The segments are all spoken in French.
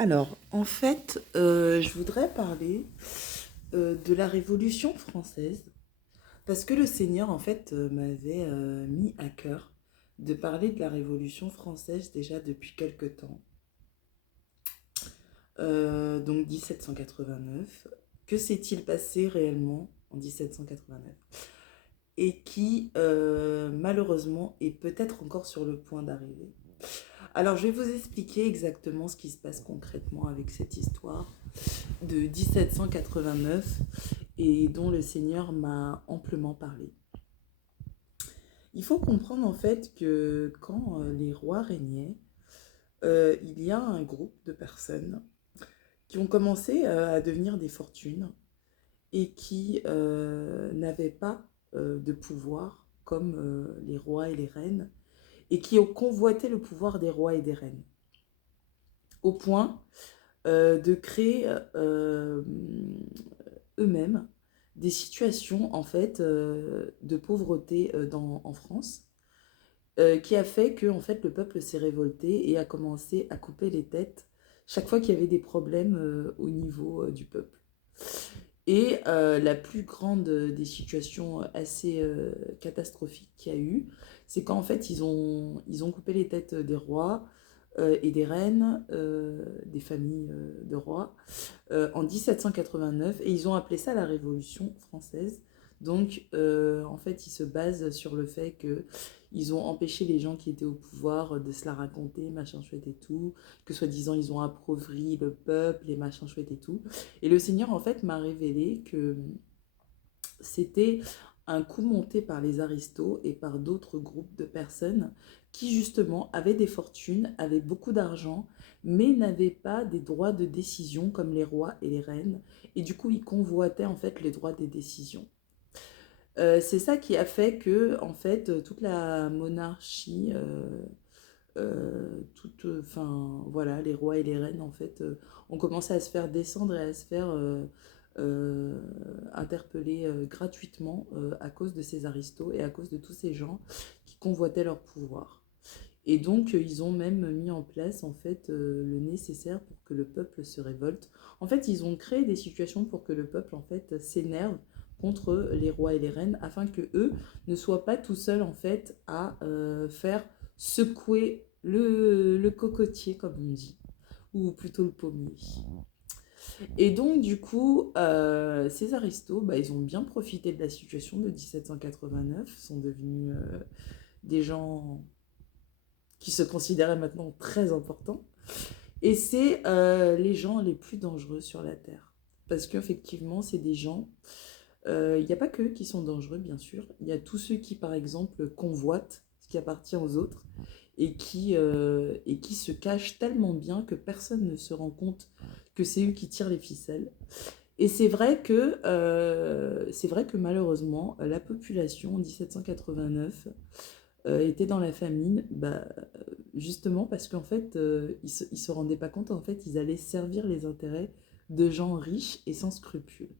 Alors, en fait, je voudrais parler de la Révolution française, parce que le Seigneur, en fait, m'avait mis à cœur de parler de la Révolution française déjà depuis quelque temps, donc 1789. Que s'est-il passé réellement en 1789? Et qui, malheureusement, est peut-être encore sur le point d'arriver. Alors, je vais vous expliquer exactement ce qui se passe concrètement avec cette histoire de 1789 et dont le Seigneur m'a amplement parlé. Il faut comprendre en fait que quand les rois régnaient, il y a un groupe de personnes qui ont commencé à devenir des fortunes et qui n'avaient pas de pouvoir comme les rois et les reines et qui ont convoité le pouvoir des rois et des reines au point de créer eux-mêmes des situations en fait de pauvreté en France qui a fait que en fait le peuple s'est révolté et a commencé à couper les têtes chaque fois qu'il y avait des problèmes au niveau du peuple. Et la plus grande des situations assez catastrophiques qu'il y a eu, c'est qu'en fait ils ont coupé les têtes des rois et des reines, des familles de rois, en 1789 et ils ont appelé ça la Révolution française. Donc, en fait, ils se basent sur le fait que ils ont empêché les gens qui étaient au pouvoir de se la raconter, machin chouette et tout, que soi-disant ils ont appauvri le peuple et machin chouette et tout. Et le Seigneur, en fait, m'a révélé que c'était un coup monté par les aristos et par d'autres groupes de personnes qui justement avaient des fortunes, avaient beaucoup d'argent, mais n'avaient pas des droits de décision comme les rois et les reines. Et du coup, ils convoitaient en fait les droits des décisions. C'est ça qui a fait que, en fait, toute la monarchie, enfin, voilà, les rois et les reines, en fait, ont commencé à se faire descendre et à se faire euh, interpeller gratuitement à cause de ces aristos et à cause de tous ces gens qui convoitaient leur pouvoir. Et donc, ils ont même mis en place, en fait, le nécessaire pour que le peuple se révolte. En fait, ils ont créé des situations pour que le peuple, en fait, s'énerve contre les rois et les reines, afin que eux ne soient pas tout seuls, en fait, à faire secouer le cocotier, comme on dit, ou plutôt le pommier. Et donc, du coup, ces aristos, bah, ils ont bien profité de la situation de 1789, sont devenus des gens qui se considéraient maintenant très importants. Et c'est les gens les plus dangereux sur la Terre. Parce qu'effectivement, c'est des gens... Il n'y a pas qu'eux qui sont dangereux, bien sûr. Il y a tous ceux qui, par exemple, convoitent ce qui appartient aux autres et qui se cachent tellement bien que personne ne se rend compte que c'est eux qui tirent les ficelles. Et c'est vrai que malheureusement, la population en 1789 était dans la famine, bah, justement parce qu'en fait, ils se rendaient pas compte, en fait, ils allaient servir les intérêts de gens riches et sans scrupules.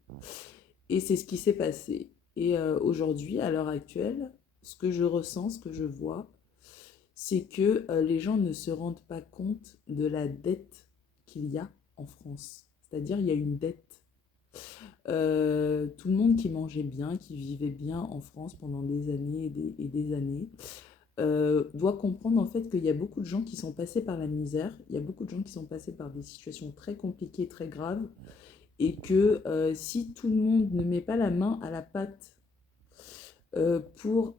Et c'est ce qui s'est passé. Et aujourd'hui, à l'heure actuelle, ce que je ressens, ce que je vois, c'est que les gens ne se rendent pas compte de la dette qu'il y a en France. C'est-à-dire, il y a une dette. Tout le monde qui mangeait bien, qui vivait bien en France pendant des années et des années, doit comprendre en fait qu'il y a beaucoup de gens qui sont passés par la misère, il y a beaucoup de gens qui sont passés par des situations très compliquées, très graves, et que si tout le monde ne met pas la main à la pâte pour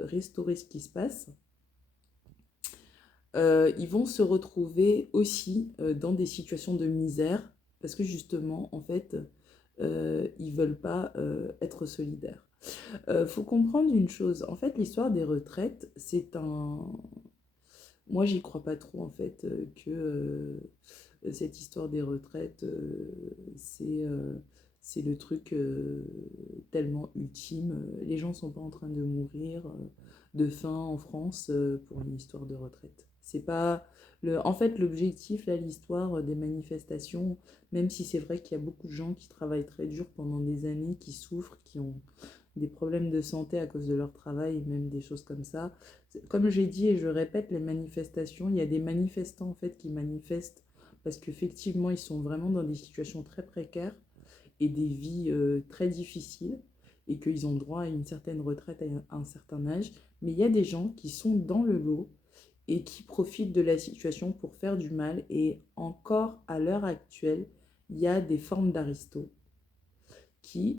restaurer ce qui se passe, ils vont se retrouver aussi dans des situations de misère parce que justement, en fait, ils veulent pas être solidaires. Faut comprendre une chose. En fait, l'histoire des retraites, c'est un... Moi, j'y crois pas trop, en fait, que cette histoire des retraites, c'est le truc tellement ultime. Les gens sont pas en train de mourir de faim en France pour une histoire de retraite. C'est pas... En fait, l'objectif, là, l'histoire des manifestations, même si c'est vrai qu'il y a beaucoup de gens qui travaillent très dur pendant des années, qui souffrent, qui ont des problèmes de santé à cause de leur travail, même des choses comme ça. comme j'ai dit et je répète, les manifestations, il y a des manifestants en fait qui manifestent parce qu'effectivement, ils sont vraiment dans des situations très précaires et des vies très difficiles et qu'ils ont droit à une certaine retraite à un certain âge. Mais il y a des gens qui sont dans le lot et qui profitent de la situation pour faire du mal. Et encore à l'heure actuelle, il y a des formes d'aristos qui